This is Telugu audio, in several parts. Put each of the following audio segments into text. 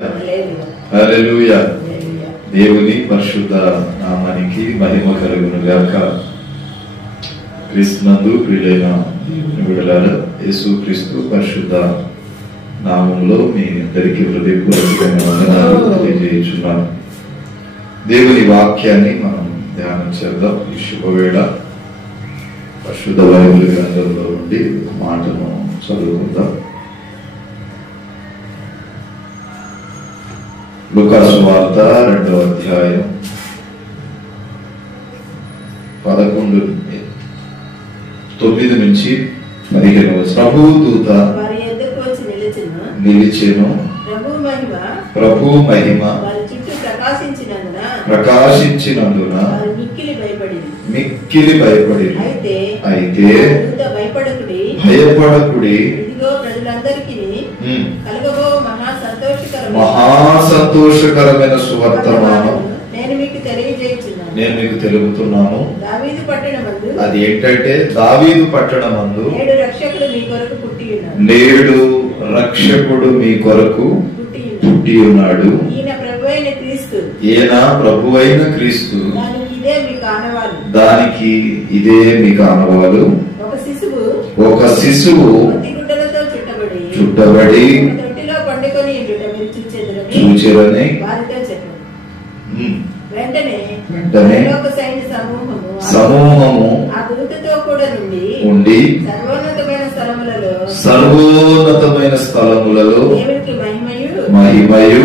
హల్లెలూయా. దేవుని పరిశుద్ధ నామానికి మహిమ కలుగును గాక. క్రీస్తునందు ప్రియులైన దేవుని బిడ్డలారా, యేసు క్రీస్తు పరిశుద్ధ నామములో మీ అందరికీ హృదయపూర్వకమైన వందనాలు తెలియజేయుచున్నాను. దేవుని వాక్యాన్ని మనం ధ్యానం చేద్దాం. ఈ శుభవేళ పరిశుద్ధ బైబిల్ గ్రంథంలో నుండి మాటను చదువుకుందాం. లూకా సువార్త 2వ అధ్యాయం 9 నుంచి 15. ప్రభువు దూత నిలిచెను, ప్రభు మహిమ ప్రకాశించినందున మిక్కిలి భయపడి, అయితే భయపడకుడి, మహా సంతోషకరమైన సువర్తమానం నేను మీకు తెలుపుతున్నాను. అది ఏంటంటే, దావీదు పట్టణమందు నేడు రక్షకుడు మీ కొరకు పుట్టి ఉన్నాడు. ఈయన ప్రభువైన క్రీస్తు. దానికి ఇదే మీకు ఆనవాలు. ఒక శిశువు చుట్టబడి చూచెరని వెంటనే సమూహము ఉండి సర్వోన్నతమైన స్థలములలో మహిమయు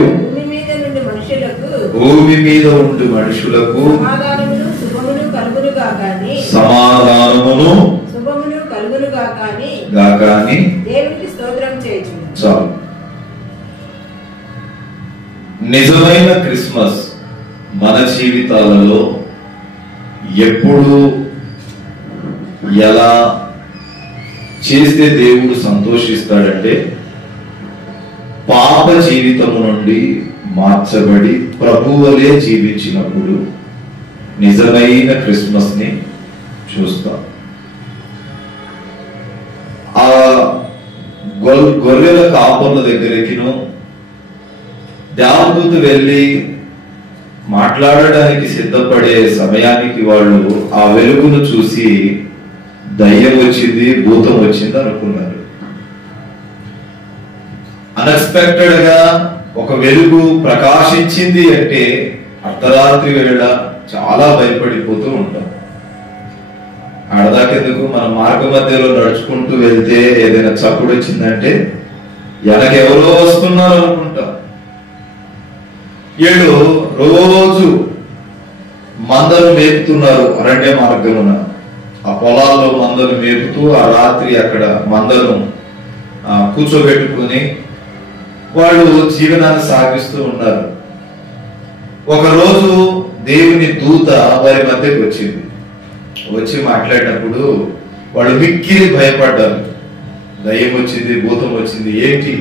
భూమి మీద ఉండి మనుషులకు సమాధానమును గాకాని చాలు. నిజమైన క్రిస్మస్ మన జీవితాలలో ఎప్పుడు ఎలా చేస్తే దేవుడు సంతోషిస్తాడంటే, పాప జీవితము నుండి మార్చబడి ప్రభువులే జీవించినప్పుడు నిజమైన క్రిస్మస్ ని చూస్తాం. ఆ గొర్రెల కాపర్ల దగ్గరికిను దేవదూత వెళ్ళి మాట్లాడడానికి సిద్ధపడే సమయానికి వాళ్ళు ఆ వెలుగును చూసి దయ్యం వచ్చింది, భూతం వచ్చింది అనుకున్నారు. అన్ఎక్స్పెక్టెడ్ గా ఒక వెలుగు ప్రకాశించింది అంటే అర్ధరాత్రి వేళ చాలా భయపడిపోతూ ఉంటాం. ఆడదాకెందుకు, మన మార్గ మధ్యలో నడుచుకుంటూ వెళ్తే ఏదైనా చప్పుడు వచ్చిందంటే వెనకెవరో వస్తున్నారు అనుకుంటాం. వీళ్ళు రోజు మందను మేపుతున్నారు అరణ్య మార్గమున. ఆ పొలాల్లో మందను మేపుతూ ఆ రాత్రి అక్కడ మందను కూర్చోబెట్టుకుని వాళ్ళు జీవనాన్ని సాగిస్తూ ఉన్నారు. ఒకరోజు దేవుని దూత వారి మధ్యకి వచ్చింది. వచ్చి మాట్లాడినప్పుడు వాళ్ళు మిక్కిలి భయపడ్డారు. దయ్యం వచ్చింది, భూతం వచ్చింది, ఏంటి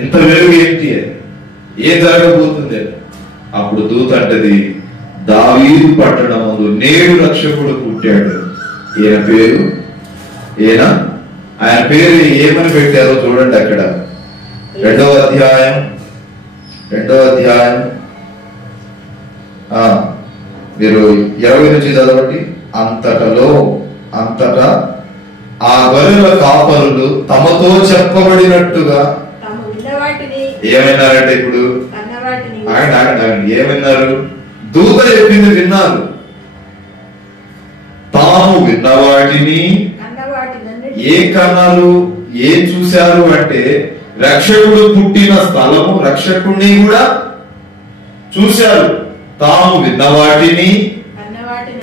ఇంత వెలుగు, ఏంటి ఏం జరగబోతుంది? అప్పుడు దూత అంటది, దావీదు పట్టణమందు నేడు రక్షకుడు పుట్టాడు. ఆయన పేరు ఏమని పెట్టారో చూడండి. అక్కడ 2వ అధ్యాయం మీరు 20 నుంచి చదవండి. అంతటా ఆ గొర్రెల కాపరులు తమతో చెప్పబడినట్టుగా ఏమన్నారంటే, ఇప్పుడు ఏమన్నారు? దూత చెప్పింది విన్నారు. తాము విన్న వాటిని ఏ కన్నారు, ఏం చూశారు అంటే, రక్షకుడు పుట్టిన స్థలము, రక్షకుడిని కూడా చూశారు. తాము విన్న వాటిని,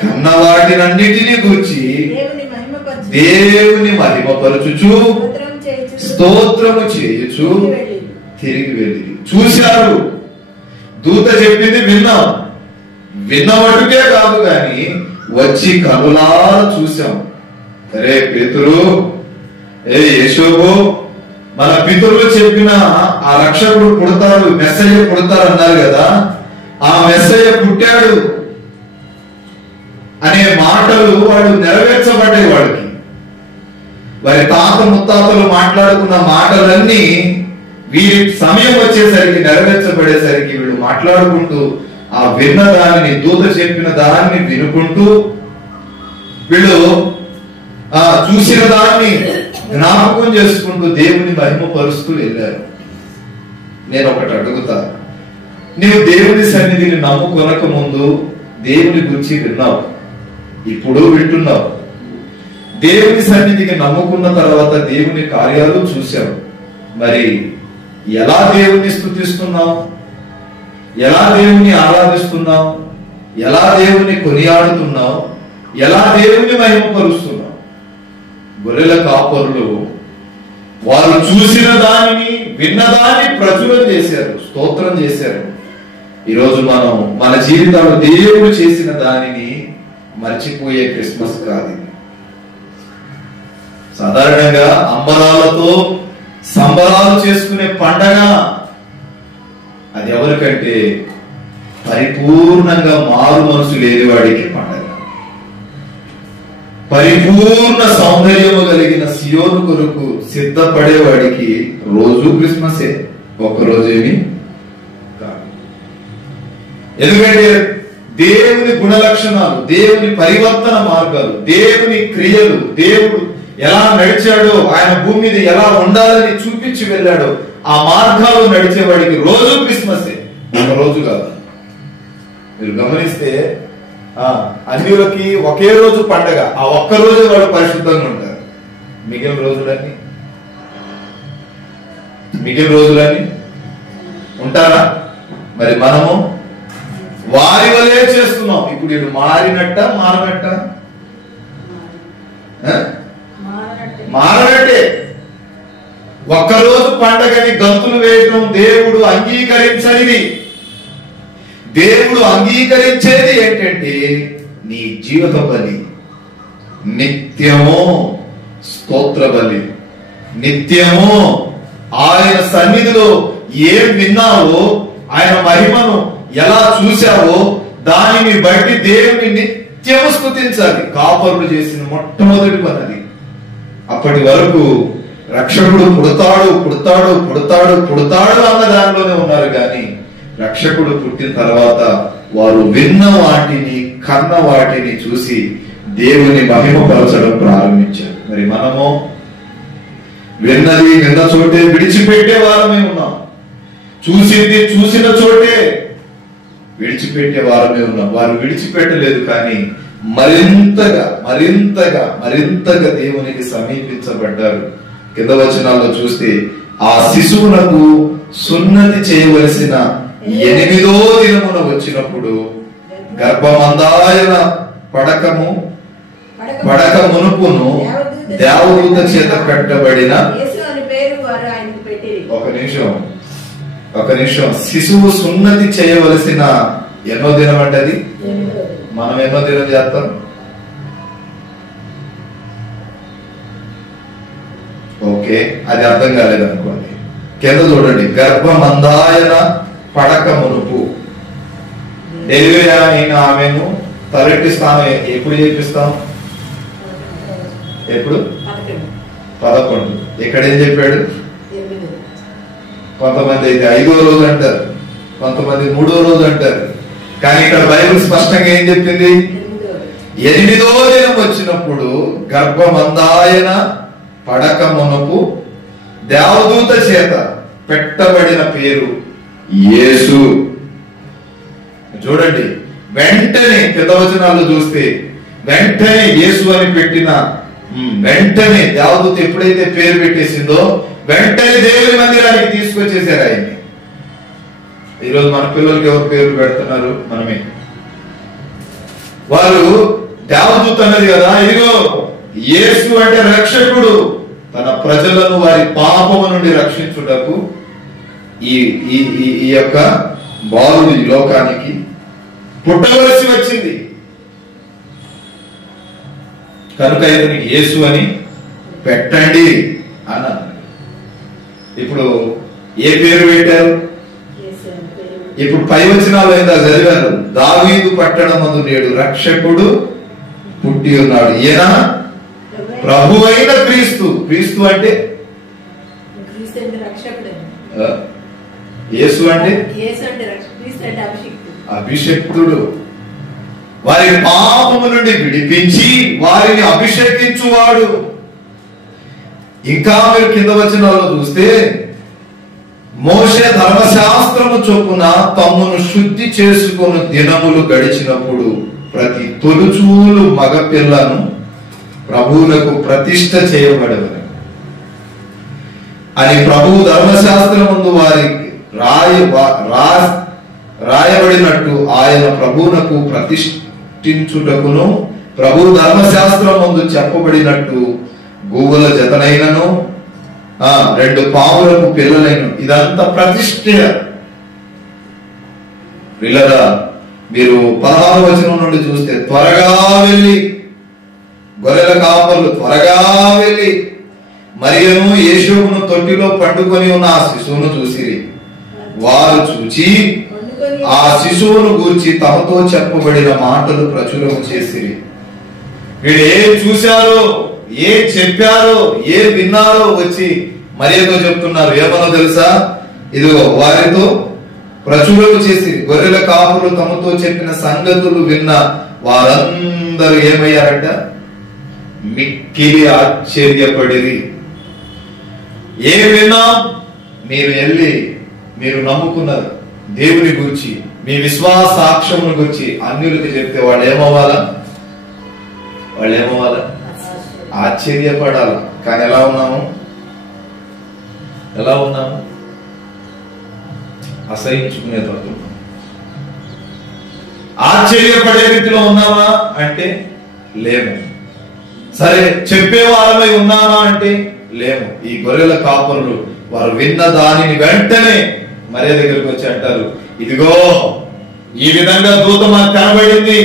కన్న వాటినన్నిటినీ గురించి దేవుని మహిమపరచుచు స్తోత్రము చేయుచు తిరిగి వెళ్ళి చూశారు. దూత చెప్పింది విన్నాం, విన్నవాటుకే కాదు గాని వచ్చి కనులారా చూశాం. అరే పేతురు, యేషోబు, మన పితరులు చెప్పిన ఆ రక్షకుడు పుడతాడు, మెస్సయ్య పుడతారు అన్నారు కదా, ఆ మెస్సయ్య పుట్టాడు అనే మాటలు వాళ్ళు నెరవేర్చబడ్డాయి. వాడికి వారి తాత ముత్తాతలు మాట్లాడుకున్న మాటలన్నీ వీరి సమయం వచ్చేసరికి, నెరవేర్చబడేసరికి వీళ్ళు మాట్లాడుకుంటూ ఆ విన్న దానిని, దూత చెప్పిన దాన్ని వినుకుంటూ, వీళ్ళు చూసిన దాన్ని జ్ఞాపకం చేసుకుంటూ దేవుని మహిమపరుస్తూ వెళ్ళారు. నేను ఒకటి అడుగుతా, నీవు దేవుని సన్నిధిని నమ్ముకొనక ముందు దేవుని గురించి విన్నావు, ఇప్పుడు వింటున్నావు. దేవుని సన్నిధికి నమ్ముకున్న తర్వాత దేవుని కార్యాలు చూశావు. మరి ఎలా దేవుణ్ణి స్తుతిస్తున్నావు? ఎలా దేవుణ్ణి ఆరాధిస్తున్నావు? ఎలా దేవుణ్ణి కొనియాడుతున్నావు? ఎలా దేవుణ్ణి మహిమపరుస్తున్నావు? గొర్రెల కాపరులు వారు చూసిన దానిని, విన్నదాన్ని ప్రచురం చేశారు, స్తోత్రం చేశారు. ఈరోజు మనం మన జీవితంలో దేవుడు చేసిన దానిని మర్చిపోయే క్రిస్మస్ కాదు. సాధారణంగా అంబరాలతో సంబరాలు చేసుకునే పండగ అది ఎవరికంటే పరిపూర్ణంగా మారు మనసు లేని వాడికి పండగ. పరిపూర్ణ సౌందర్యము కలిగిన సియోను కొరకు సిద్ధపడేవాడికి రోజు క్రిస్మసే, ఒక్కరోజేమి కాదు. ఎందుకంటే దేవుని గుణ లక్షణాలు, దేవుని పరివర్తన మార్గాలు, దేవుని క్రియలు, దేవుడు ఎలా నడిచాడో, ఆయన భూమి మీద ఎలా ఉండాలని చూపించి వెళ్ళాడో ఆ మార్గాలు నడిచేవాడికి రోజు క్రిస్మసే, ఒక రోజు కాదు. మీరు గమనిస్తే అన్యులకి ఒకే రోజు పండగ, ఆ ఒక్క రోజు వాళ్ళు పరిశుద్ధంగా ఉంటారు. మిగిలిన రోజులని ఉంటారా? మరి మనము వారి వలే చేస్తున్నాం. ఇప్పుడు ఇది మారనట్ట మారనట్టే. ఒక్కరోజు పండగని గంతులు వేయడం దేవుడు అంగీకరించనిది. దేవుడు అంగీకరించేది ఏంటంటే నీ జీవిత బలి, నిత్యము స్తోత్ర బలి, నిత్యము ఆయన సన్నిధిలో ఏం విన్నావో, ఆయన మహిమను ఎలా చూశావో దానిని బట్టి దేవుని నిత్యము స్తుతించాలి. కాపరులు చేసిన మొట్టమొదటి పని. అప్పటి వరకు రక్షకుడు పుడతాడు అన్న దానిలోనే ఉన్నారు. కానీ రక్షకుడు పుట్టిన తర్వాత వారు విన్న వాటిని, కన్న వాటిని చూసి దేవుని మహిమపరచడం ప్రారంభించారు. మరి మనము విన్న చోటే విడిచిపెట్టే వారమే ఉన్నాం. చూసిన చోటే విడిచిపెట్టే వారమే ఉన్నాం. వారు విడిచిపెట్టలేదు, కానీ మరింతగా దేవునికి సమీపించబడ్డారు. కింద వచనాల్లో చూస్తే ఆ శిశువునకు సున్నతి చేయవలసిన 8వ దినమున వచ్చినప్పుడు గర్భమందాయన పడక మునుపును దేవదూత చేత పెట్టబడిన ఒక నిమిషం శిశువు సున్నతి చేయవలసిన ఎన్నో దినం అంటే అది మనం ఎన్నో దినం చేస్తాం? ఓకే, అది అర్థం కాలేదనుకోండి. కింద చూడండి, గర్భమందాయన పడక మునుపు. డెలివరీ అయిన ఆమెను తలెట్టి స్థానం ఎప్పుడు చేపిస్తాం? ఎప్పుడు? 11. ఇక్కడ ఏం చెప్పాడు? కొంతమంది అయితే 5వ రోజు అంటారు, కొంతమంది 3వ రోజు అంటారు. కానీ ఇక్కడ బైబిల్ స్పష్టంగా ఏం చెప్పింది? 8వ దినం వచ్చినప్పుడు గర్భమందాయన పడక మునుపు దేవదూత చేత పెట్టబడిన పేరు యేసు. చూడండి, వెంటనే కిందవచనాలు చూస్తే వెంటనే యేసు అని పెట్టిన వెంటనే దేవదూత ఎప్పుడైతే పేరు పెట్టేసిందో వెంటనే దేవుని మందిరానికి తీసుకొచ్చేసారు ఆయన్ని. ఈరోజు మన పిల్లలకి ఎవరు పేర్లు పెడుతున్నారు? మనమే. వారు దేవదూత అన్నది కదా, ఇదిగో యేసు అంటే రక్షకుడు, తన ప్రజలను వారి పాపము నుండి రక్షించుటకు ఈ యొక్క బాలుడు ఈ లోకానికి పుట్టవలసి వచ్చింది. కనుక ఇతనికి యేసు అని పెట్టండి అన్నారు. ఇప్పుడు ఏ పేరు పెట్టారు? ఇప్పుడు పై వచనాలు అయితే చదివారు. దావీదు పట్టణమందు నేడు రక్షకుడు పుట్టి ఉన్నాడు, ఈయన ప్రభు అయిన క్రీస్తు. క్రీస్తు అంటే యేసు అంటే అభిషక్తుడు. వారి పాపము నుండి విడిపించి వారిని అభిషేకించువాడు. ఇంకా మీరు కింద వచనాల్లో చూస్తే, మోషే ధర్మశాస్త్రము చొప్పున తమ్మును శుద్ధి చేసుకుని దినములు గడిచినప్పుడు ప్రతి తొలుచూలు మగపిల్లను ప్రభువులకు ప్రతిష్ఠ చేయబడవని అని ప్రభువు ధర్మశాస్త్రముందు వారికి రాయబడినట్టు ఆయన ప్రభువునకు ప్రతిష్ఠించుటకును ప్రభు ధర్మశాస్త్రం ముందు చెప్పబడినట్టు గూగుల జతనైనను 2 పావులకు పిల్లలైన ఇదంతా ప్రతిష్ఠ. పిల్లరా, మీరు 16వ వచనం నుండి చూస్తే, త్వరగా వెళ్ళి గొర్రెల కాపరులు త్వరగా వెళ్ళి మరియను యేషోబును తొట్టిలో పండుకొని ఉన్న ఆ శిశువును చూసిరి. వారు చూచి ఆ శిశువును గూర్చి తమతో చెప్పబడిన మాటలు ప్రచురం చేసిరి. వీళ్ళు ఏం చూశారో, ఏం చెప్పారో, ఏం విన్నారో వచ్చి మరియతో చెప్తున్నారు. ఏమన్నా తెలుసా? ఇదిగో వారితో ప్రచురం చేసి గొర్రెల కాపులు తమతో చెప్పిన సంగతులు విన్న వారందరూ ఏమయ్యారంట? మిక్కిలి ఆశ్చర్యపడిరి. ఏం విన్నా? మీరు వెళ్ళి మీరు నమ్ముకున్నారు దేవుని గురించి, మీ విశ్వాస సాక్ష్యమును గురించి అన్యులకు చెప్తే వాళ్ళు ఏమవ్వాలా? ఆశ్చర్యపడాలి. కానీ ఎలా ఉన్నాము? అసహించుకునే తత్వం. ఆశ్చర్యపడే రీతిలో ఉన్నామా అంటే లేము. సరే, చెప్పే వాళ్ళమై ఉన్నామా అంటే లేము. ఈ గొర్రెల కాపరులు వారు విన్న దానిని వెంటనే మరియ దగ్గరికి వచ్చి అంటారు, ఇదిగో ఈ విధంగా దూత మాకు కనబడింది.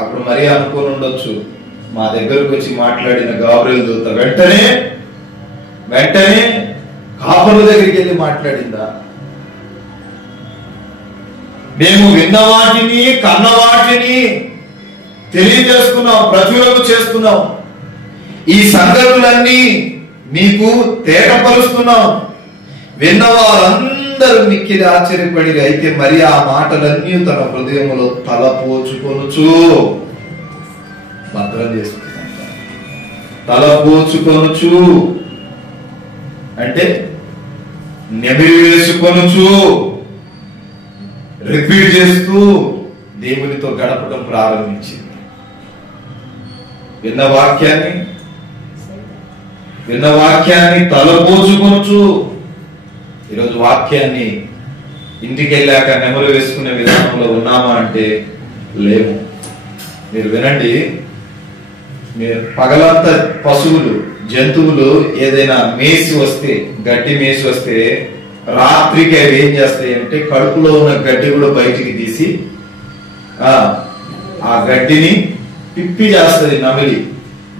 అప్పుడు మరి అనుకోని ఉండొచ్చు, మా దగ్గరకు వచ్చి మాట్లాడిన గాబ్రియల్ దూత వెంటనే కాపరుల దగ్గరికి వెళ్ళి మాట్లాడిందా? మేము విన్న వాటిని కన్న వాటిని తెలియజేస్తున్నాం, ప్రచురం చేస్తున్నాం, ఈ సంగతులన్నీ మీకు తేటపరుస్తున్నాం. విన్న వారందరూ మిక్కిలి ఆశ్చర్యపడి, అయితే మరి ఆ మాటలన్నీ తన హృదయంలో తలపోచుకొనుచు భద్రం చేసుకుంటాం. తలపోచుకొనుచు అంటే నెమిరి వేసుకొనుచు, రిపీట్ చేస్తూ దేవునితో గడపడం ప్రారంభించింది. విన్న వాక్యాన్ని తలపోచుకొనుచు. ఈరోజు వాక్యాన్ని ఇంటికి వెళ్ళాక నెమరు వేసుకునే విధానంలో ఉన్నామా అంటే లేము. మీరు వినండి, మీరు పగలంతా పశువులు, జంతువులు ఏదైనా మేసి వస్తే, గడ్డి మేసి వస్తే రాత్రికి అవి ఏం చేస్తాయి అంటే కడుపులో ఉన్న గడ్డి కూడా బయటికి తీసి ఆ గడ్డిని పిప్పి చేస్తుంది.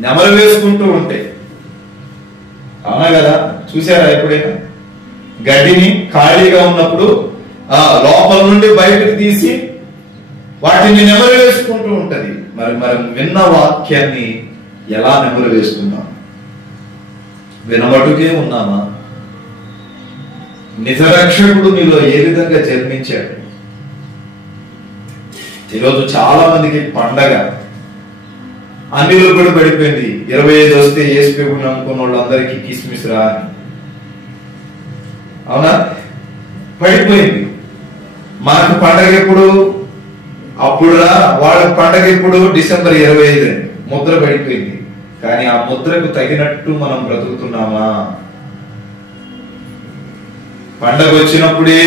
నెమరు వేసుకుంటూ ఉంటాయి. అవునా కదా? చూసారా ఎప్పుడైనా? గడ్డిని ఖాళీగా ఉన్నప్పుడు లోపల నుండి బయటకు తీసి వాటిని నెమరు వేసుకుంటూ ఉంటది. మరి విన్న వాక్యాన్ని ఎలా నెమరు వేసుకుందాం? వినబట్టుకే ఉన్నామా? నిజరక్షకుడు నీలో ఏ విధంగా జన్మించాడు? ఈరోజు చాలా మందికి పండగ అన్నిలో కూడా పడిపోయింది. 25 వస్తే ఏసుప్రభుని నమ్ముకున్న వాళ్ళందరికీ కిస్మిస్ రా అని. అవునా? పడిపోయింది. మనకు పండగ ఎప్పుడు? అప్పుడు రా. వాళ్ళకి పండగ ఎప్పుడు? డిసెంబర్ 25 అని ముద్ర పడిపోయింది. కానీ ఆ ముద్రకు తగినట్టు మనం బ్రతుకుతున్నామా? పండగ వచ్చినప్పుడే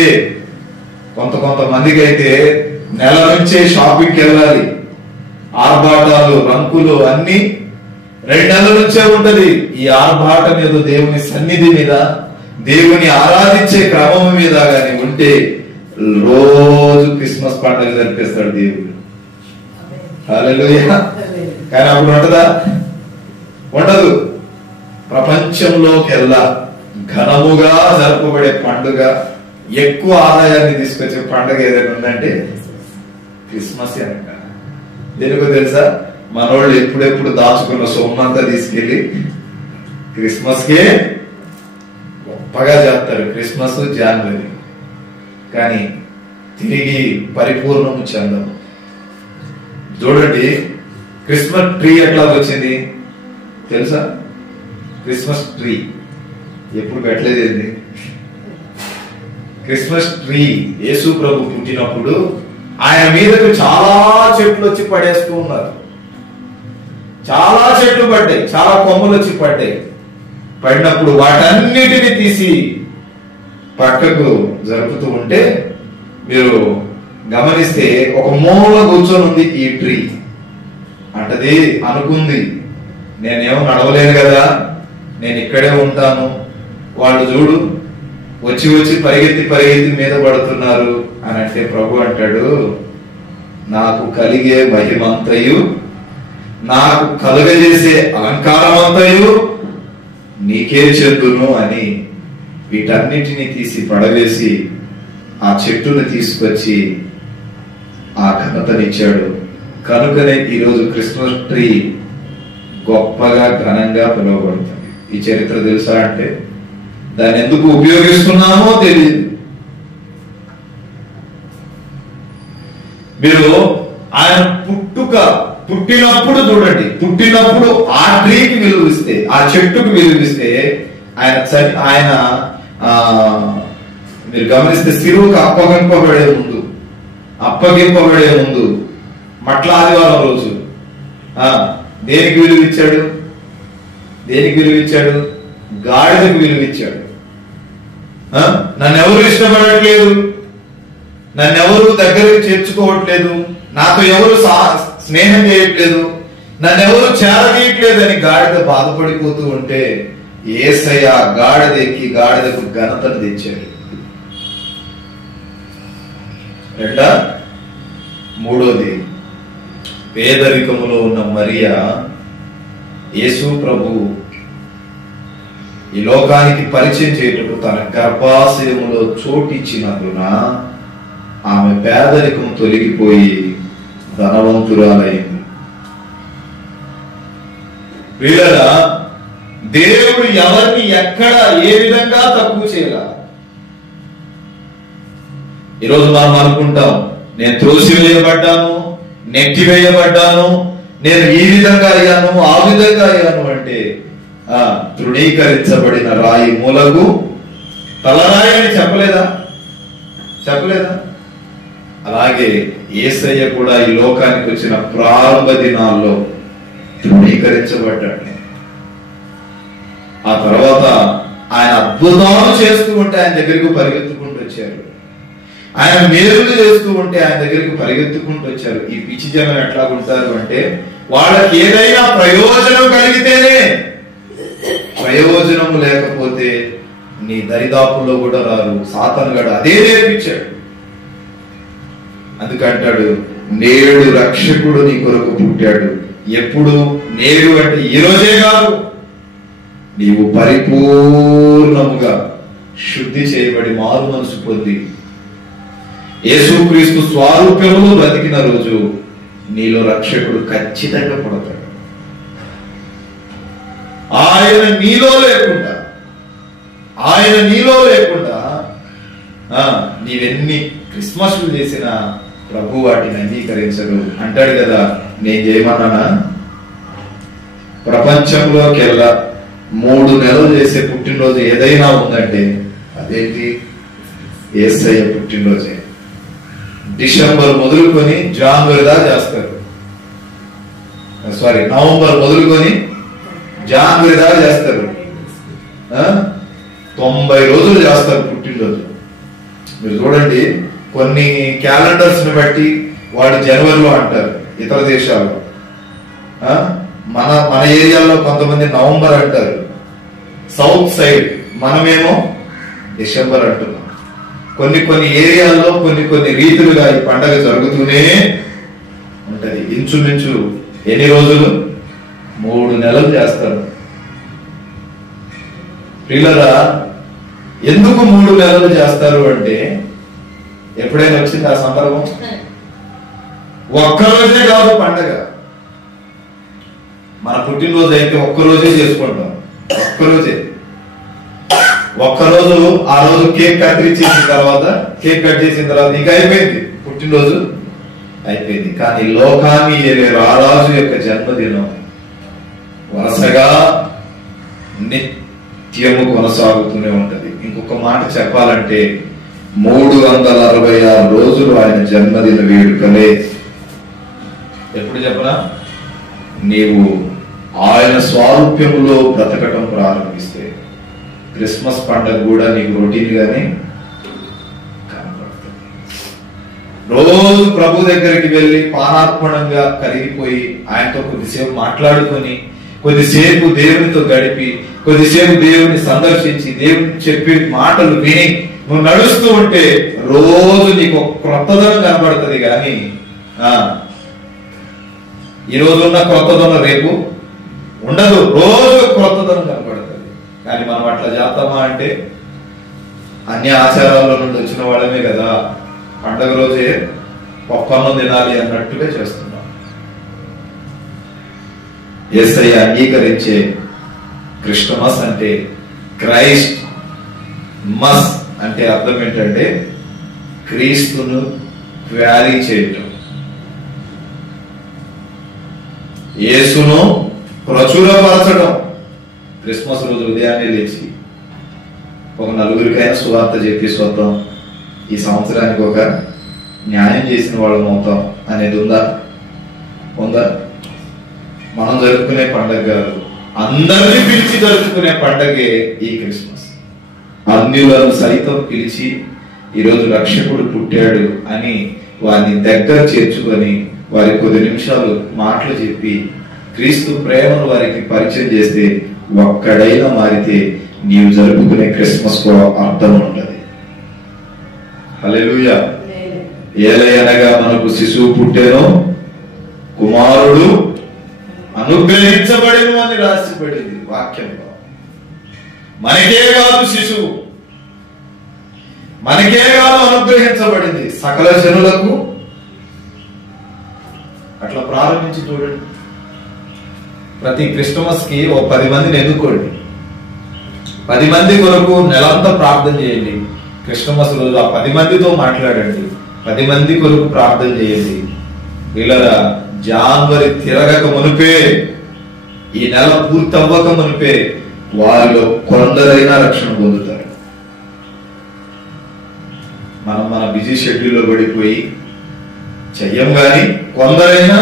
కొంతమందికి అయితే నెల నుంచే షాపింగ్కి వెళ్ళాలి. ఆర్భాటాలు, రంకులు అన్ని 2 నెలల నుంచే ఉంటది. ఈ ఆర్భాటం ఏదో దేవుని సన్నిధి మీద, దేవుని ఆరాధించే క్రమం మీద గాని ఉంటే రోజు క్రిస్మస్ పండుగ జరిపిస్తాడు దేవుడు. హల్లెలూయా. కానీ అప్పుడు ఉంటదా? ఉండదు. ప్రపంచంలోకెల్లా ఘనముగా జరుపబడే పండుగ, ఎక్కువ ఆదాయాన్ని తీసుకొచ్చే పండుగ ఏదైనా ఉందంటే క్రిస్మస్ అంట. దేనికో తెలుసా? మనోళ్ళు ఎప్పుడెప్పుడు దాచుకున్న సొమ్మంతా తీసుకెళ్లి క్రిస్మస్ కే గొప్ప గొప్పగా చేస్తారు క్రిస్మస్, జనవరి, కానీ తిరిగి పరిపూర్ణము చెందము. చూడండి, క్రిస్మస్ ట్రీ ఎట్లా వచ్చింది తెలుసా? క్రిస్మస్ ట్రీ ఎప్పుడు పెట్టలేదండి. క్రిస్మస్ ట్రీ యేసు ప్రభు పుట్టినప్పుడు ఆయన మీదకు చాలా చెట్లు వచ్చి పడేస్తూ ఉన్నారు. చాలా చెట్లు పడ్డాయి, చాలా కొమ్మలు వచ్చి పడ్డాయి. పడినప్పుడు వాటన్నిటిని తీసి పక్కకు జరుపుతూ ఉంటే మీరు గమనిస్తే ఒక మూల కూర్చొని ఉంది ఈ ట్రీ. అంటది అనుకుంది, నేనేమో నడవలేను కదా, నేను ఇక్కడే ఉంటాను, వాళ్ళు చూడు వచ్చి వచ్చి పరిగెత్తి పరిగెత్తి మీద పడుతున్నారు అని అంటే ప్రభు అంటాడు, నాకు కలిగే మహిమంతయు, నాకు కలుగజేసే అలంకారం అంతయు నీకే చెందును అని వీటన్నిటిని తీసి పడవేసి ఆ చెట్టును తీసుకొచ్చి ఆ ఘనతనిచ్చాడు. కనుకనే ఈరోజు క్రిస్మస్ ట్రీ గొప్పగా ఘనంగా పిలువబడుతుంది. ఈ చరిత్ర తెలుసా అంటే దాన్ని ఎందుకు ఉపయోగిస్తున్నామో తెలియదు. మీరు ఆయన పుట్టినప్పుడు చూడండి, పుట్టినప్పుడు ఆ ట్రీకి విలువిస్తే, ఆ చెట్టుకు విలువిస్తే, ఆయన మీరు గమనిస్తే సిరువుకు అప్పగింపబడే ముందు మట్ల ఆదివారం రోజు దేనికి విలువిచ్చాడు? గాడిదకు విలువిచ్చాడు. నన్నెవరు ఇష్టపడట్లేదు, నన్నెవరు దగ్గరికి చేర్చుకోవట్లేదు, నాతో ఎవరు స్నేహం చేయట్లేదు, నన్నెవరు చేరదీయట్లేదు అని గాడిద బాధపడిపోతూ ఉంటే యేసయ్య గాడిదెక్కి గాడిదకు ఘనతను తెచ్చాడు. మూడోది, పేదరికములో ఉన్న మరియా యేసు ప్రభు ఈ లోకానికి పరిచయం చేయటకు తన గర్భాశయములో చోటిచ్చినందున ఆమె పేదరికం తొలగిపోయి ధనవంతురాలైంది. వీళ్ళరా దేవుడు ఎవరిని ఎక్కడ ఏ విధంగా తక్కువ చేయాల? ఈరోజు మనం అనుకుంటాం, నేను త్రోసివేయబడ్డాను, నెట్టివేయబడ్డాను, నేను ఈ విధంగా అయ్యాను, ఆ విధంగా అయ్యాను అంటే తృణీకరించబడిన రాయి మూలకు తలరాయి అని చెప్పలేదా? అలాగే యేసయ్య కూడా ఈ లోకానికి వచ్చిన ప్రారంభ దినాల్లో తృణీకరించబడ్డాడు. ఆ తర్వాత ఆయన అద్భుతాలు చేస్తూ ఉంటే ఆయన దగ్గరికి పరిగెత్తుకుంటూ వచ్చారు. ఆయన మేలులు చేస్తూ ఉంటే ఆయన దగ్గరికి పరిగెత్తుకుంటూ వచ్చారు. ఈ పిచ్చి జనం ఎట్లా ఉంటారు అంటే వాళ్ళకి ఏదైనా ప్రయోజనం కలిగితేనే, ప్రయోజనం లేకపోతే నీ దరిదాపుల్లో కూడా రారు. సాతానుగాడు అదే నేర్పించాడు. అందుకంటాడు, నేడు రక్షకుడు నీ కొరకు పుట్టాడు. ఎప్పుడు? నేడు అంటే ఈ రోజే కాదు, నీవు పరిపూర్ణముగా శుద్ధి చేయబడి మారు మనసు పొంది యేసుక్రీస్తు స్వారూప్యములో బ్రతికిన రోజు నీలో రక్షకుడు ఖచ్చితంగా పుడతాడు. ఆయన నీలో లేకుండా నీవెన్ని క్రిస్మస్లు చేసిన ప్రభు వాటిని అంగీకరించడు. అంటాడు కదా, నేను చేయమన్నానా? ప్రపంచంలోకెల్లా 3 నెలలు చేసే పుట్టినరోజు ఏదైనా ఉందంటే అదేంటి? యేసయ్య పుట్టినరోజే. డిసెంబర్ మొదలుకొని జనవరి దాకా చేస్తారు. నవంబర్ మొదలుకొని జనవరి దాకా చేస్తారు. 90 రోజులు చేస్తారు పుట్టినరోజు. మీరు చూడండి, కొన్ని క్యాలెండర్స్ ని బట్టి వాడు జనవరిలో అంటారు ఇతర దేశాల్లో. మన ఏరియాలో కొంతమంది నవంబర్ అంటారు, సౌత్ సైడ్ మనమేమో డిసెంబర్ అంటున్నాం. కొన్ని ఏరియాల్లో కొన్ని రీతులుగా ఈ పండగ జరుగుతూనే ఉంటది. ఇంచుమించు ఎన్ని రోజులు? 3 నెలలు చేస్తారు. పిల్లరా, ఎందుకు 3 నెలలు చేస్తారు అంటే, ఎప్పుడైనా వచ్చింది ఆ సందర్భం? ఒక్కరోజే కాదు పండగ. మన పుట్టినరోజు అయితే ఒక్కరోజే చేసుకుంటాం, ఒక్కరోజే. ఒక్కరోజు ఆ రోజు కేక్ కత్తిరించేసిన తర్వాత, కేక్ కట్ చేసిన తర్వాత ఇంకా అయిపోయింది, పుట్టినరోజు అయిపోయింది. కానీ లోకాన్ని ఏలే రారాజు యొక్క జన్మదినం వరుసగా నిత్యము కొనసాగుతూనే ఉంటది. ఇంకొక మాట చెప్పాలంటే 366 రోజులు ఆయన జన్మదిన వేడుకలే. ఎప్పుడు చెప్పనా, నీవు ఆయన స్వారూప్యములో బ్రతకటం ప్రారంభిస్తే క్రిస్మస్ పండుగ కూడా నీకు రొటీన్ గానే కనపడుతుంది. రోజు ప్రభు దగ్గరికి వెళ్ళి పానార్పణంగా కరిగిపోయి ఆయనతో కొద్దిసేపు మాట్లాడుకొని, కొద్దిసేపు దేవునితో గడిపి, కొద్దిసేపు దేవుని సందర్శించి, దేవుని చెప్పే మాటలు విని నువ్వు నడుస్తూ ఉంటే రోజు నీకు ఒక క్రొత్తదనం కనబడుతుంది. కానీ ఈ రోజు ఉన్న క్రొత్తదనం రేపు ఉండదు, రోజు క్రొత్తదనం కనబడుతుంది. కానీ మనం అట్లా చేస్తామా అంటే, అన్ని ఆచారాల నుండి వచ్చిన వాళ్ళమే కదా, పండగ రోజే పప్పన్నం తినాలి అన్నట్టుగా చేస్తున్నాం. యేసయ్య అంగీకరించే క్రిస్టమస్ అంటే, క్రైస్ట్ మస్ అంటే అర్థం ఏంటంటే క్రీస్తును వ్యాలీ చేయటం, యేసును ప్రచురపరచడం. క్రిస్మస్ రోజు ఉదయాన్నే లేచి ఒక నలుగురికైనా సువార్త చెప్పి చూద్దాం, ఈ సంవత్సరానికి ఒక న్యాయం చేసిన వాళ్ళం అవుతాం అనేది ఉందా? మనం జరుపుకునే పండగ కాదు, అందరినీ పిలిచి జరుపుకునే పండగే ఈ క్రిస్మస్. అన్యులను సైతం పిలిచి ఈరోజు రక్షకుడు పుట్టాడు అని వారిని దగ్గర చేర్చుకొని, వారి కొద్ది నిమిషాలు మాటలు చెప్పి క్రీస్తు ప్రేమను వారికి పరిచయం చేస్తే ఒక్కడైనా మారితే నీవు జరుపుకునే క్రిస్మస్ కు అర్థం ఉంటది. హల్లెలూయా. ఏలయనగా మనకు శిశువు పుట్టెను, కుమారుడు అనుగ్రహించబడెను అని రాసిపడింది వాక్యంలో. మనకే కాదు శిశువు, మనకే కాదు అనుగ్రహించబడింది, సకల జనులకు. అట్లా ప్రారంభించి చూడండి. ప్రతి క్రిస్టమస్ కి ఓ 10 మందిని ఎన్నుకోండి, 10 మంది కొరకు నెలంతా ప్రార్థన చేయండి. క్రిస్టమస్ రోజు ఆ 10 మందితో మాట్లాడండి, 10 మంది కొరకు ప్రార్థన చేయండి. వీళ్ళరా జాన్వరి తిరగక మునిపే, ఈ నెల పూర్తి అవ్వక మునిపే వారిలో కొందరైనా రక్షణ పొందుతారు. మనం మన బిజీ షెడ్యూల్లో పడిపోయి చెయ్యం, గాని కొందరైనా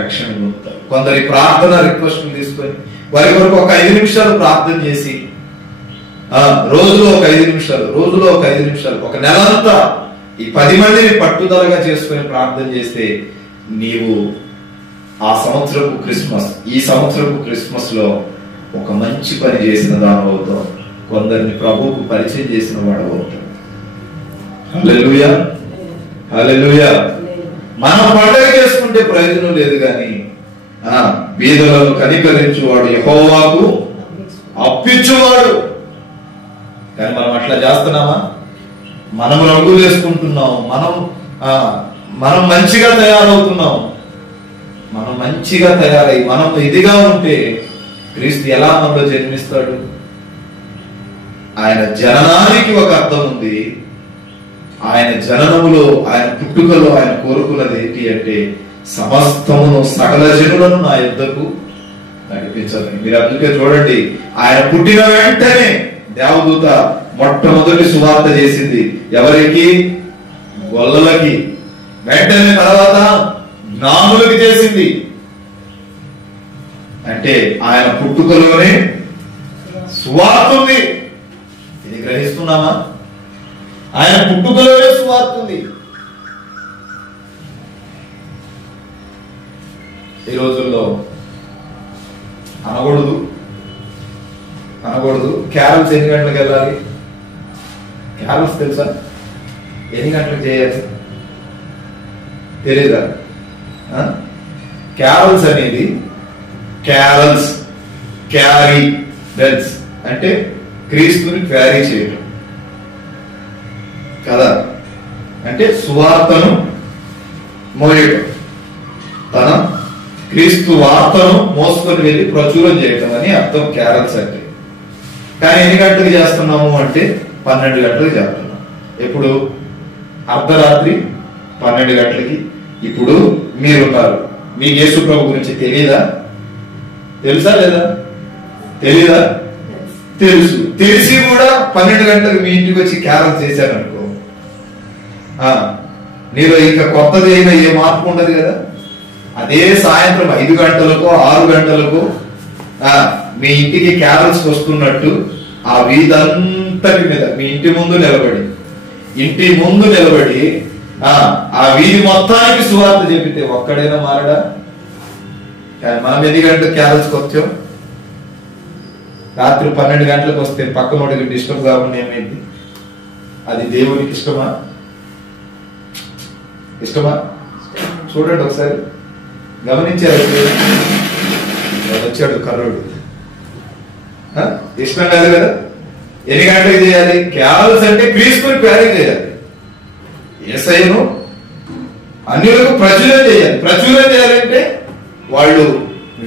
రక్షణ పొందుతారు. కొందరి ప్రార్థన రిక్వెస్ట్లు తీసుకొని వారి కొరకు ఒక 5 నిమిషాలు ప్రార్థన చేసి, రోజులో ఒక 5 నిమిషాలు, ఒక నెలంతా ఈ 10 మందిని పట్టుదలగా చేసుకొని ప్రార్థన చేస్తే నీవు ఆ సంవత్సరపు క్రిస్మస్, ఈ సంవత్సరపు క్రిస్మస్ లో ఒక మంచి పని చేసిన దాని అవుతాం, కొందరిని ప్రభువుకు పరిచయం చేసిన వాడు అవుతాం. హల్లెలూయా, హల్లెలూయా. మనం పండుగ చేసుకుంటే ప్రయోజనం లేదు, కానీ బీదలను కనికరించువాడు యెహోవాకు అప్పించువాడు. కానీ మనం అట్లా చేస్తున్నామా? మనం రంగులు వేసుకుంటున్నాం, మనం మంచిగా తయారవుతున్నాం. మనం మంచిగా తయారై మనం ఇదిగా ఉంటే క్రీస్తు ఎలా మనలో జన్మిస్తాడు? ఆయన జననానికి ఒక అర్థం ఉంది. ఆయన జననములో, ఆయన పుట్టుకలో ఆయన కోరుకున్నది ఏంటి అంటే, సమస్తమును సకల జనులను నా యుద్ధకు నడిపించాలి. మీరు అందుకే చూడండి, ఆయన పుట్టిన వెంటనే దేవదూత మొట్టమొదటి సువార్త చేసింది ఎవరికి? గొల్లలకి. వెంటనే తర్వాత జ్ఞానులకి చేసింది. అంటే ఆయన పుట్టుకలోనే సువార్త ఉంది. ఇది గ్రహిస్తున్నామా? ఆయన పుట్టుకలోనే సువార్త ఉంది. ఈ రోజుల్లో అనకూడదు క్యారల్స్ ఎన్ని గంటలకు వెళ్ళాలి? క్యారల్స్ తెలుసా? ఎన్ని గంటలకు చేయాలి తెలీదా? క్యారల్స్ అనేది క్యారీ బెల్స్ అంటే క్రీస్తుని క్యారీ చేయటం కదా. అంటే సువార్తను మోయటం, తన క్రీస్తు వార్తను మోసుకొని వెళ్ళి ప్రచురం చేయటం అని అర్థం క్యారల్స్ అంటే. కానీ ఎన్ని గంటలకు చేస్తున్నాము అంటే 12 గంటలకు చేస్తున్నాం. ఎప్పుడు? అర్ధరాత్రి 12 గంటలకి. ఇప్పుడు మీరున్నారు, మీకు యేసు ప్రభు గురించి తెలియదా? తెలుసా లేదా? తెలీదా? తెలుసు. తెలిసి కూడా 12 గంటలకు మీ ఇంటికి వచ్చి క్యారల్ చేశారనుకో, నీలో ఇంకా కొత్తది అయినా ఏ మార్పు ఉండదు కదా. అదే సాయంత్రం 5 గంటలకు 6 గంటలకు మీ ఇంటికి క్యారల్స్ వస్తున్నట్టు ఆ వీధంతటి మీద మీ ఇంటి ముందు నిలబడి ఆ వీధి మొత్తానికి సువార్త చెప్పితే ఒక్కడైనా మారడా? మనం ఎన్ని గంటలకు క్యారల్స్కి వచ్చాం? రాత్రి 12 గంటలకు వస్తే పక్కనోడికి డిస్టర్బ్ కాకుండా ఏమైంది? అది దేవునికి ఇష్టమా? చూడండి ఒకసారి, గమనించారు. వచ్చాడు కర్రోడు, ఇష్టం కాదు కదా. ఎన్ని గంటలకు చేయాలి క్యారల్స్ అంటే? క్రీస్తుని ప్యారీ చేయాలి, యేసయ్యను అన్యులకు ప్రచురం చేయాలి. ప్రచురం చేయాలంటే వాళ్ళు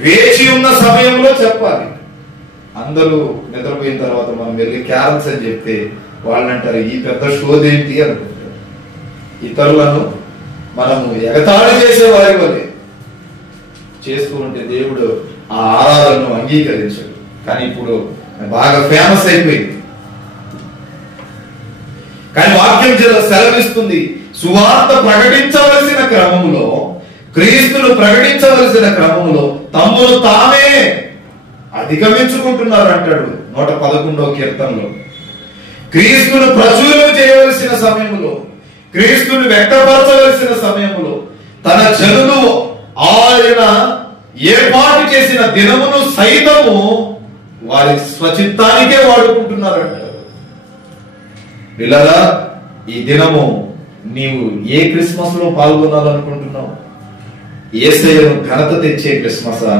వేచి ఉన్న సమయంలో చెప్పాలి. అందరూ నిద్రపోయిన తర్వాత మనం వెళ్ళి క్యారల్స్ అని చెప్తే వాళ్ళని అంటారు, ఈ పెద్ద షోది ఏంటి అనుకుంటారు. ఇతరులను మనము ఎగతాళి చేసే వారి వల్లే చేస్తూ ఉంటే దేవుడు ఆ ఆరాధనను అంగీకరించాడు. కానీ ఇప్పుడు బాగా ఫేమస్ అయిపోయింది. కానీ వాక్యం సెలవిస్తుంది, సువార్త ప్రకటించవలసిన క్రమంలో, క్రీస్తును ప్రకటించవలసిన క్రమంలో తమ్మును తామే అధిగమించుకుంటున్నారు అంటాడు 111వ కీర్తనలో. క్రీస్తును ప్రచురం చేయవలసిన సమయంలో, క్రీస్తును వ్యక్తపరచవలసిన సమయంలో తన జనులు ఆయన ఏర్పాటు చేసిన దినమును సైతము వారి స్వచిత్తానికే వాడుకుంటున్నారంటారు. పిల్లరా, ఈ దినము నీవు ఏ క్రిస్మస్ లో పాల్గొనాలనుకుంటున్నావు? యేసయ్యను ఘనత తెచ్చే క్రిస్మసా,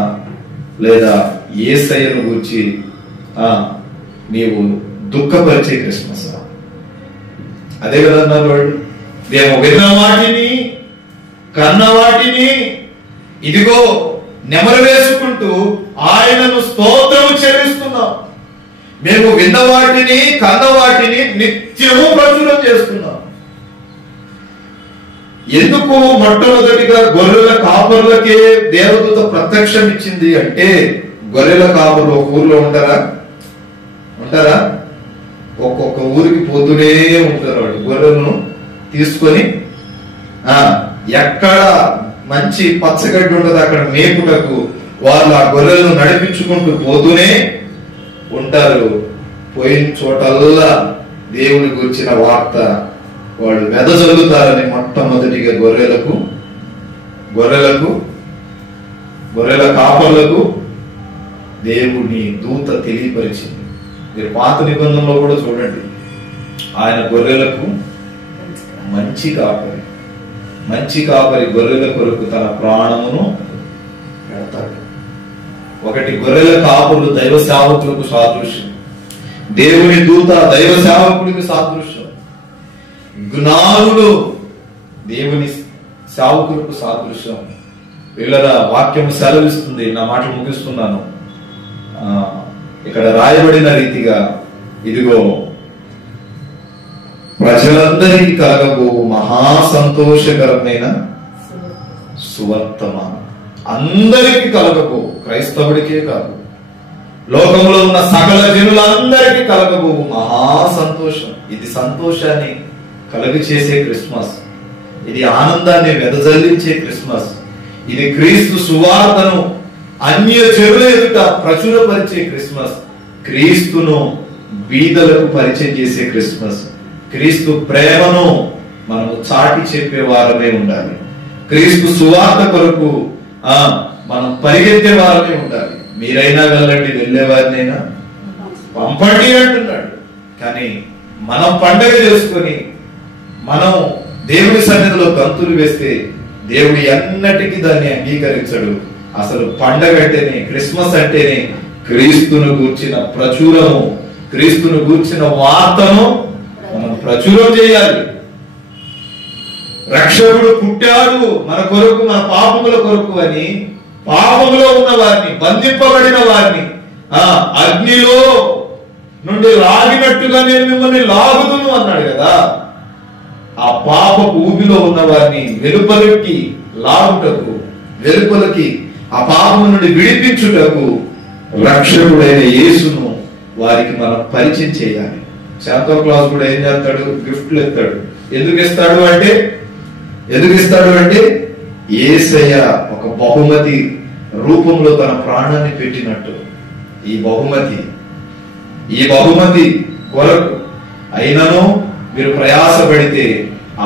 లేదా యేసయ్యను గురించి నీవు దుఃఖపరిచే క్రిస్మసా? అదే కదా అన్నారు వాళ్ళు. మేము విన్న వాటిని కన్న వాటిని ఇదిగో నెమరు వేసుకుంటూ ఆయనను స్తోత్రము చెల్లిస్తున్నాం. మేము విన్న వాటిని కన్న వాటిని నిత్యము ప్రచురం చేస్తున్నాం. ఎందుకు మొట్టమొదటిగా గొర్రెల కాపరులకే దేవదూత ప్రత్యక్షం ఇచ్చింది అంటే, గొర్రెల కాపరు ఒక ఊర్లో ఉంటారా? ఒక్కొక్క ఊరికి పోతూనే ఉంటారు. వాడు గొర్రెలను తీసుకొని ఎక్కడ మంచి పచ్చగడ్డి ఉండదు అక్కడ మేపుటకు వాళ్ళు ఆ గొర్రెలను నడిపించుకుంటూ పోతూనే ఉంటారు. పోయిన చోటల్లా దేవుని గురించిన వార్త వాళ్ళు వెదజల్లుతారని మొట్టమొదటిగా గొర్రెల కాపర్లకు దేవుని దూత తెలియపరిచింది. మీరు పాత నిబంధనలో కూడా చూడండి, ఆయన గొర్రెలకు మంచి కాపరి గొర్రెల కొరకు తన ప్రాణమును పెడతాడు. ఒకటి, గొర్రెల కాపులు దైవ సేవకులకు సాదృశ్యం, దేవుని దూత దైవ సేవకుడికి సాదృశ్యం, జ్ఞానులు దేవుని సేవకులకు సాదృశ్యం. పిల్లల వాక్యం సెలవిస్తుంది. నా మాటలు ముగిస్తున్నాను. ఇక్కడ రాయబడిన రీతిగా ఇదిగో ప్రజలందరికీ కలగబోవు మహా సంతోషకరమైన సువర్తమానం. అందరికీ కలగబో, క్రైస్తవుడికే కాదు, లోకంలో ఉన్న సకల జనులందరికీ కలగబోవు మహా సంతోషం. ఇది సంతోషాన్ని కలుగు చేసే క్రిస్మస్. ఇది ఆనందాన్ని వెదజల్లించే క్రిస్మస్. ఇది క్రీస్తు సువార్తను అన్య జనుల ఎదుట ప్రచురపరిచే క్రిస్మస్. క్రీస్తును బీదలకు పరిచయం చేసే క్రిస్మస్. క్రీస్తు ప్రేమను మనము చాటి చెప్పే వారమే ఉండాలి. క్రీస్తు సువార్త కొరకు మనం పరిగెత్తే వారమే ఉండాలి. మీరైనా వెళ్ళండి, వెళ్ళేవారినైనా పంపండి అంటున్నాడు. కానీ మనం పండగ చేసుకొని మనం దేవుని సన్నిధిలో గంతులు వేస్తే దేవుడు ఎన్నటికీ దాన్ని అంగీకరించడు. అసలు పండగ అంటేనే, క్రిస్మస్ అంటేనే క్రీస్తును గూర్చిన ప్రచురము, క్రీస్తును గూర్చిన వార్తను మనం ప్రచురం చేయాలి. రక్షకుడు పుట్టాడు మన కొరకు, మన పాపముల కొరకు అని పాపములో ఉన్న వారిని, బంధింపబడిన వారిని అగ్నిలో నుండి లాగినట్టుగా నేను మిమ్మల్ని లాగుదును అన్నాడు కదా. ఆ పాపపు ఊబిలో ఉన్న వారిని వెలుపలికి లాగుటకు, వెలుపలికి ఆ పాపం నుండి విడిపించుటకు రక్షకుడైన యేసును వారికి మనం పరిచయం చేయాలి. శాంతా క్లాస్ కూడా ఏం చేస్తాడు? గిఫ్ట్లు ఇస్తాడు. ఎందుకు ఇస్తాడు అంటే యేసయ్య ఒక బహుమతి రూపంలో తన ప్రాణాన్ని పెట్టినట్టు ఈ బహుమతి కొరకు అయినను మీరు ప్రయాసపడితే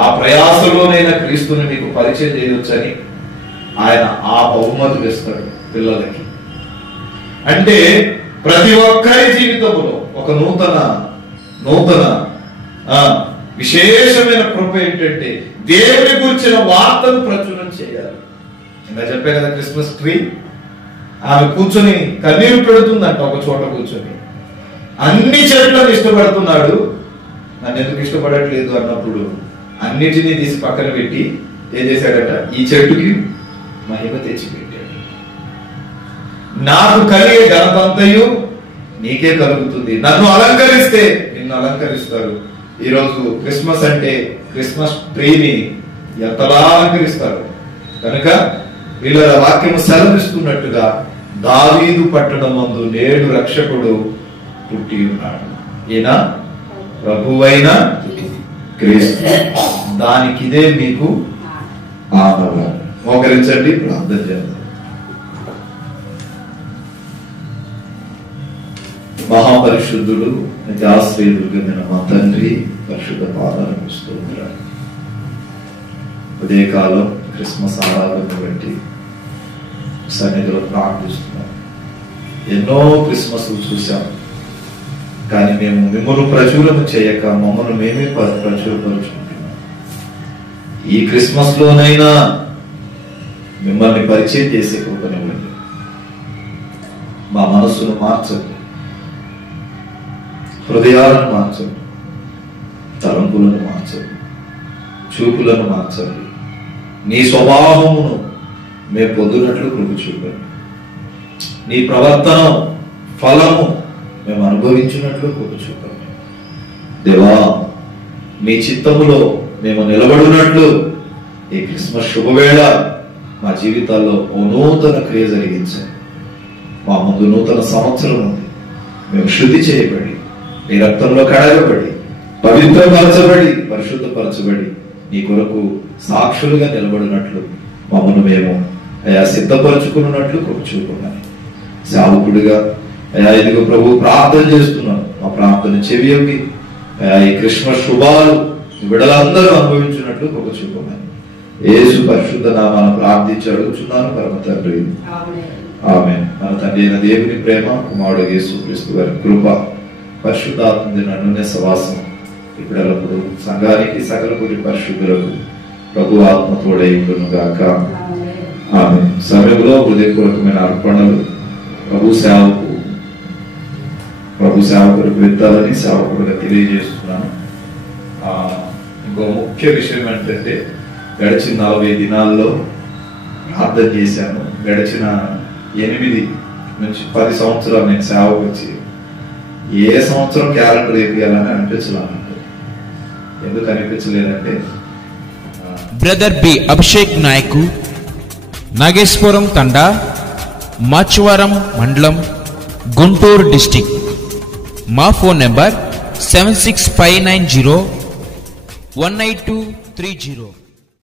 ఆ ప్రయాసలోనైనా క్రీస్తుని మీకు పరిచయం చేయవచ్చని ఆయన ఆ బహుమతులు ఇస్తాడు పిల్లలకి. అంటే ప్రతి ఒక్కరి జీవితంలో ఒక నూతన విశేషమైన కృప ఏంటంటే దేవుని గురించిన వార్తను ప్రచురణ చేయాలి. ఇంకా చెప్పే కదా, క్రిస్మస్ ట్రీ ఆమె కూర్చొని కన్నీరు పెడుతుందంట ఒక చోట కూర్చొని. అన్ని చెట్లను ఇష్టపడుతున్నాడు, నన్ను ఎందుకు ఇష్టపడట్లేదు అన్నప్పుడు అన్నిటినీ తీసి పక్కన పెట్టి ఏం చేశాడట? ఈ చెట్టుకి మహిమ తెచ్చిపెట్టాడు. నాకు కలిగే ఘనతంతయు నీకే కలుగుతుంది, నన్ను అలంకరిస్తే నిన్ను అలంకరిస్తారు. ఈరోజు క్రిస్మస్ అంటే క్రిస్మస్ ట్రీని ఎంతలా అలంకరిస్తారు కనుక వీళ్ళ వాక్యము సెలవిస్తున్నట్టుగా దావీదు పట్టణమందు నేడు రక్షకుడు పుట్టి ఉన్నాడు. ఈయన ప్రభువైన క్రీస్తు. దానికి ఇదే మీకు ఆదరణ. మోకరించండి, ప్రార్థన చేద్దాం. మహాపరిశుద్ధుడు ఆశ్రయుడుగా మా తండ్రి పరిశుద్ధ పాదాలకు స్తోత్రాలు. ఉదయకాలం క్రిస్మస్ ఆరాధన బట్టి సన్నిధిలో ప్రార్థిస్తున్నాం. ఎన్నో క్రిస్మస్ చూసాం, కానీ మేము మిమ్మల్ని ప్రచురణ చేయక మమ్మల్ని మేమే ప్రచురపరుచుకుంటున్నాం. ఈ క్రిస్మస్ లోనైనా మిమ్మల్ని పరిచయం చేసే కృపనివ్వండి. మా మనస్సును మార్చండి, హృదయాలను మార్చండి, తలంపులను మార్చండి, చూపులను మార్చండి. నీ స్వభావమును మేము పొందునట్లు కృప చూపండి. నీ ప్రవర్తన ఫలము మేము అనుభవించినట్లు కృప చూపండి. దేవా, మీ చిత్తములో మేము నిలబడినట్లు ఈ క్రిస్మస్ శుభవేళ మా జీవితాల్లో ఓ నూతన క్రియ జరిగించండి. మా ముందు నూతన సంవత్సరం ఉంది. మేము శుద్ధి చేయబడి నీ రక్తంలో కడగబడి పవిత్రపరచబడి పరిశుద్ధపరచబడి నీ కొరకు సాక్షులుగా నిలబడినట్లు మమ్మల్ని మేము అయా సిద్ధపరచుకున్నట్లు కృప చూపమని సేవకుడిగా అయా ఇదిగో ప్రభు ప్రార్థన చేస్తున్నాను. మా ప్రార్థన చెవియొగ్గి అయా ఈ క్రిస్మస్ శుభాలు బిడ్డలందరూ అనుభవించినట్లు కృప చూపమని యేసు పరిశుద్ధ నామాన ప్రార్థించి అడుగుచున్నాను పరమ తండ్రి, ఆమేన్. మన తండ్రి అయిన దేవుని ప్రేమ, కుమారుడు యేసు క్రీస్తు వారి కృప, పరిశుద్ధాత్మ అన్యోన్య సవాసం ఇప్పుడు ఎల్లప్పుడు సంఘానికి సకల పురి పరిశుద్ధులకు ప్రభు ఆత్మ తోడై ఉండును గాక. ఆమేన్. సమయంలో హృదయపూర్వకమైన అర్పణలు ప్రభు సేవకులకు విత్తాలని సేవకుడుగా తెలియజేస్తున్నాను. ఇంకో ముఖ్య విషయం ఏంటంటే గడిచిన 40 దినాల్లో ప్రార్థన చేశాను. గడిచిన 8 నుంచి 10 సంవత్సరాలు నేను సేవకు వచ్చి ఏ సంవత్సరం క్యాలెండర్ వేయాలని అనిపించలేదు. ఎందుకు అనిపించలేదంటే బ్రదర్ బి అభిషేక్ నాయకు, నాగేశ్వరం తండా, మాచువరం మండలం, గుంటూరు డిస్టిక్. మా ఫోన్ నెంబర్ 7659018230.